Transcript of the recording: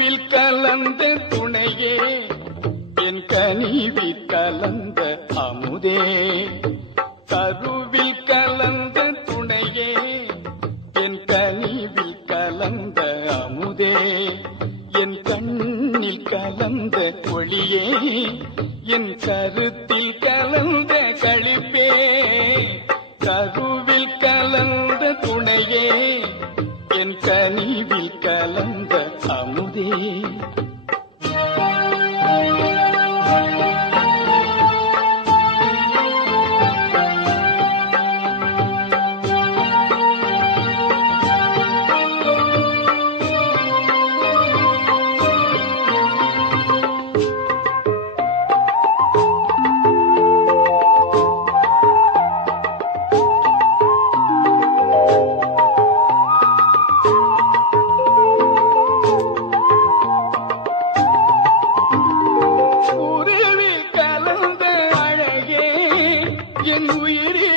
கருவில் கலந்த துணையே என் கனிவில் கலந்த அமுதே கருவில் கலந்த துணையே என் கனிவில் கலந்த அமுதே என் கண்ணில் கலந்த ஒளியே என் கருத்தில் கலந்த களிப்பே கருவில் கலந்த துணையே என் கனிவில் கலந்த அமுதே என் உயிரே